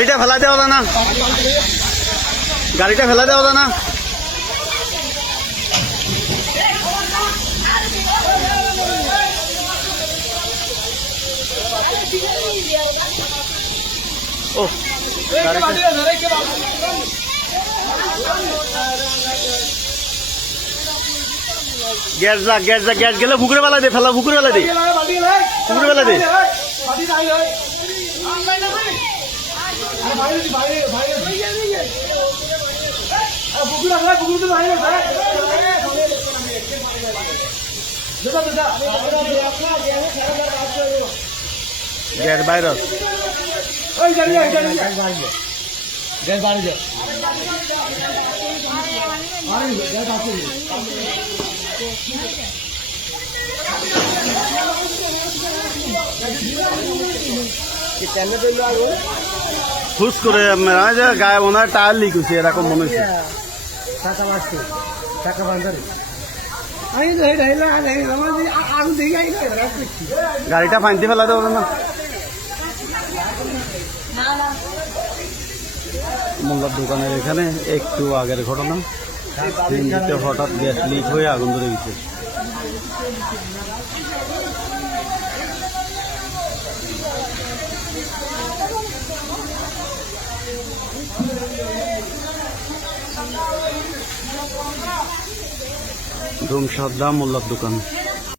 গাড়িটা ফেলা দেওয়া না, গাড়িটা ফেলা দেওয়া না। ও গ্যাস যা, গ্যাস যা, গ্যাস গেলে পুকুরে বেলা দে, ফেলা পুকুরে বেলা দে, পুকুরে বেলা দে। গ্যাস ভাইরাস খুশ করে গায়ে মনে হয় টায়ার লিক হয়েছে, এরকম মনে হচ্ছে। গাড়িটা ফাইনতে ফেলা দেবো না। মোল্লার দোকানের এখানে একটু আগের ঘটনা, হঠাৎ গ্যাস লিক হয়ে আগুন ধরে গেছে। ধুমসাদ্দা মোল্লার দোকান।